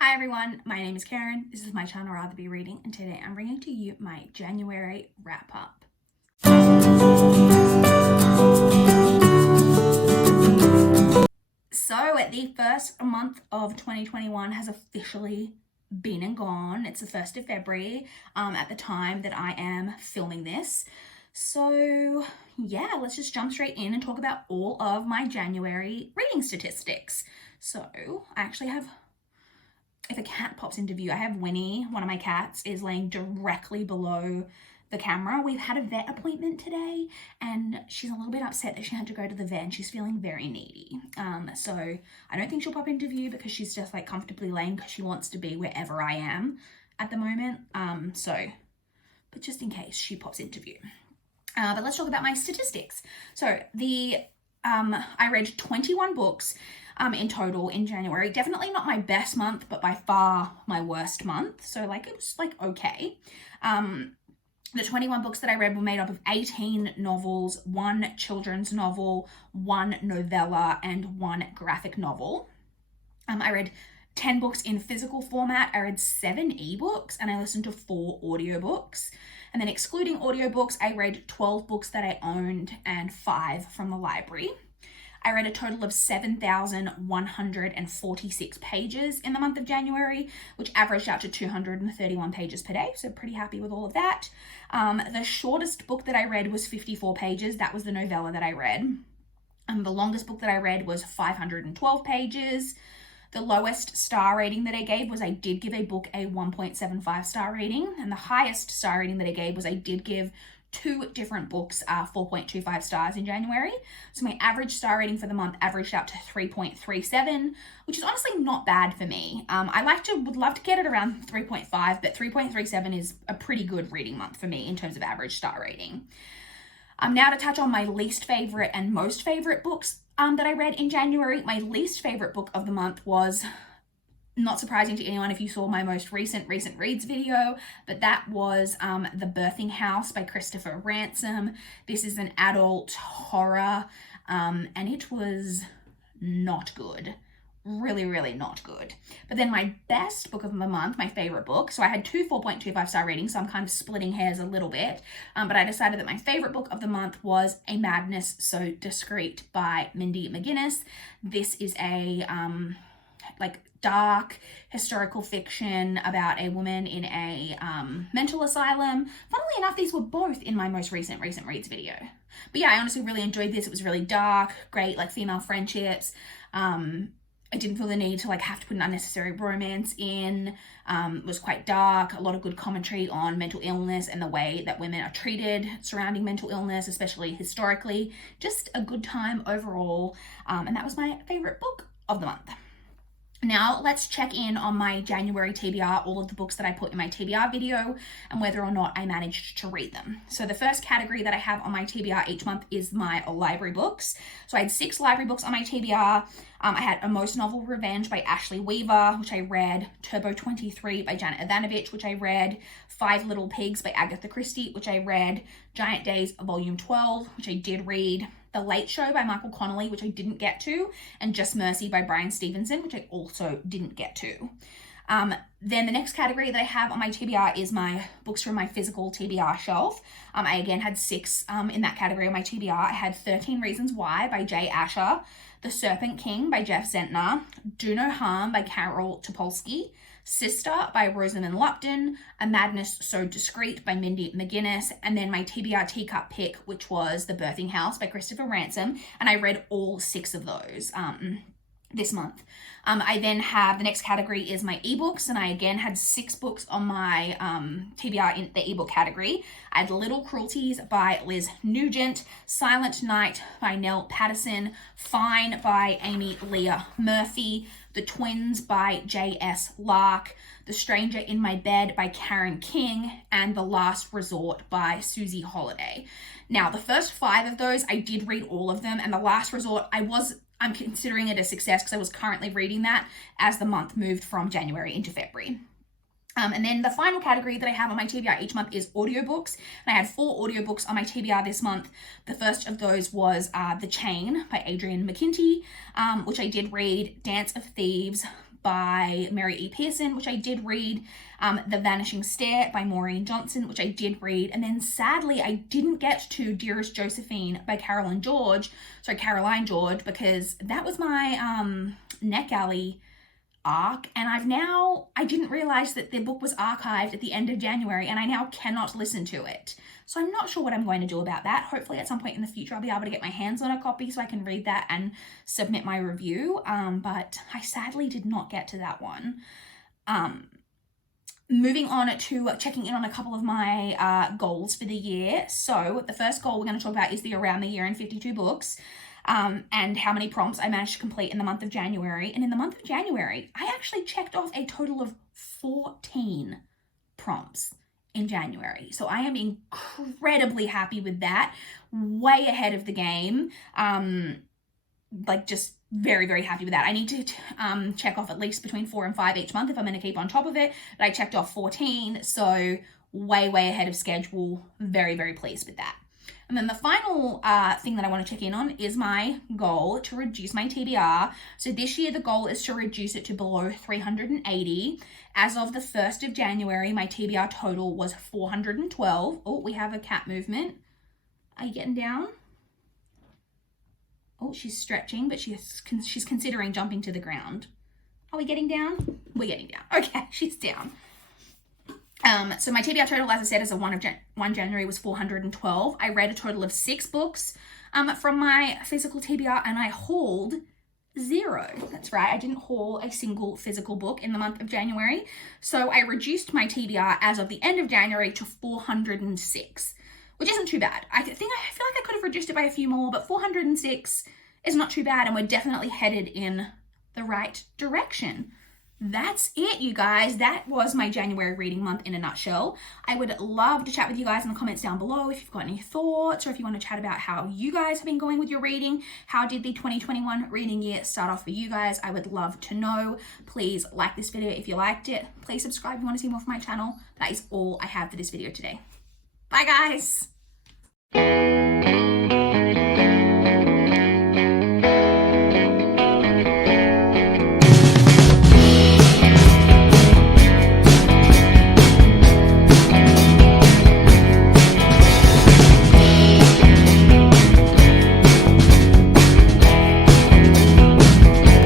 Hi everyone, my name is Karen. This is my channel RatherBeReading, and today I'm bringing to you my January wrap up. So the first month of 2021 has officially been and gone. It's the 1st of February at the time that I am filming this. So yeah, let's just jump straight in and talk about all of my January reading statistics. So I actually have, if a cat pops into view, I have Winnie, one of my cats, is laying directly below the camera. We've had a vet appointment today and she's a little bit upset that she had to go to the vet and she's feeling very needy. So I don't think she'll pop into view because she's just like comfortably laying because she wants to be wherever I am at the moment. But just in case she pops into view. But let's talk about my statistics. So I read 21 books in total in January. Definitely not my best month, but by far my worst month. So like it was like okay. The 21 books that I read were made up of 18 novels, 1 children's novel, 1 novella, and 1 graphic novel. I read 10 books in physical format. I read 7 ebooks and I listened to 4 audiobooks. And then excluding audiobooks, I read 12 books that I owned and 5 from the library. I read a total of 7,146 pages in the month of January, which averaged out to 231 pages per day. So pretty happy with all of that. The shortest book that I read was 54 pages. That was the novella that I read. The longest book that I read was 512 pages. The lowest star rating that I gave was I did give a book a 1.75 star rating. And the highest star rating that I gave was I did give 2 different books 4.25 stars in January. So my average star rating for the month averaged out to 3.37, which is honestly not bad for me. I would love to get it around 3.5, but 3.37 is a pretty good reading month for me in terms of average star rating. Now to touch on my least favorite and most favorite books that I read in January. My least favorite book of the month was, not surprising to anyone if you saw my most recent reads video, but that was The Birthing House by Christopher Ransom. This is an adult horror, and it was not good. Really, really not good. But then my best book of the month, my favorite book, so I had 2 4.25 star ratings, so I'm kind of splitting hairs a little bit, but I decided that my favorite book of the month was A Madness So Discreet by Mindy McGinnis. This is a dark historical fiction about a woman in a mental asylum. Funnily enough, these were both in my most recent reads video. But yeah, I honestly really enjoyed this. It was really dark, great like female friendships. I didn't feel the need to have to put an unnecessary romance in. It was quite dark, a lot of good commentary on mental illness and the way that women are treated surrounding mental illness, especially historically. Just a good time overall. And that was my favorite book of the month. Now let's check in on my January TBR, all of the books that I put in my TBR video and whether or not I managed to read them. So the first category that I have on my TBR each month is my library books. So I had 6 library books on my TBR. I had A Most Novel Revenge by Ashley Weaver, which I read, Turbo 23 by Janet Evanovich, which I read, 5 Little Pigs by Agatha Christie, which I read, Giant Days Volume 12, which I did read, The Late Show by Michael Connolly, which I didn't get to, and Just Mercy by Brian Stevenson, which I also didn't get to. Then the next category that I have on my TBR is my books from my physical TBR shelf. I again had 6 in that category on my TBR. I had 13 Reasons Why by Jay Asher, The Serpent King by Jeff Zentner, Do No Harm by Carol Topolsky, Sister by Rosamund Lupton, A Madness So Discreet by Mindy McGinnis, and then my TBR teacup pick, which was The Birthing House by Christopher Ransom, and I read all 6 of those this month. I then have, the next category is my ebooks, and I again had 6 books on my TBR in the ebook category. I had Little Cruelties by Liz Nugent, Silent Night by Nell Patterson, Fine by Amy Leah Murphy, The Twins by J.S. Lark, The Stranger in My Bed by Karen King, and The Last Resort by Susie Holiday. Now, the first 5 of those, I did read all of them, and The Last Resort, I'm considering it a success because I was currently reading that as the month moved from January into February. And then the final category that I have on my TBR each month is audiobooks. And I had 4 audiobooks on my TBR this month. The first of those was The Chain by Adrian McKinty, which I did read, Dance of Thieves by Mary E. Pearson, which I did read, The Vanishing Stair by Maureen Johnson, which I did read, and then sadly I didn't get to Dearest Josephine by Caroline George, because that was my NetGalley arc, and I didn't realize that the book was archived at the end of January, and I now cannot listen to it. So I'm not sure what I'm going to do about that. Hopefully at some point in the future I'll be able to get my hands on a copy so I can read that and submit my review, but I sadly did not get to that one. Moving on to checking in on a couple of my goals for the year. So the first goal we're going to talk about is the Around the Year in 52 Books. And how many prompts I managed to complete in the month of January. And in the month of January, I actually checked off a total of 14 prompts in January. So I am incredibly happy with that. Way ahead of the game. Just very, very happy with that. I need to check off at least between 4 and 5 each month if I'm going to keep on top of it. But I checked off 14, so way, way ahead of schedule. Very, very pleased with that. And then the final thing that I want to check in on is my goal to reduce my TBR. So this year, the goal is to reduce it to below 380. As of the 1st of January, my TBR total was 412. Oh, we have a cat movement. Are you getting down? Oh, she's stretching, but she's considering jumping to the ground. Are we getting down? We're getting down. Okay, she's down. So my TBR total, as I said, as of 1 January was 412. I read a total of 6 books from my physical TBR, and I hauled 0. That's right, I didn't haul a single physical book in the month of January. So I reduced my TBR as of the end of January to 406, which isn't too bad. I feel like I could have reduced it by a few more, but 406 is not too bad, and we're definitely headed in the right direction. That's it, you guys. That was my January reading month in a nutshell. I would love to chat with you guys in the comments down below if you've got any thoughts, or if you want to chat about how you guys have been going with your reading. How did the 2021 reading year start off for you guys? I would love to know. Please like this video if you liked it. Please subscribe if you want to see more from my channel. That is all I have for this video today. Bye, guys.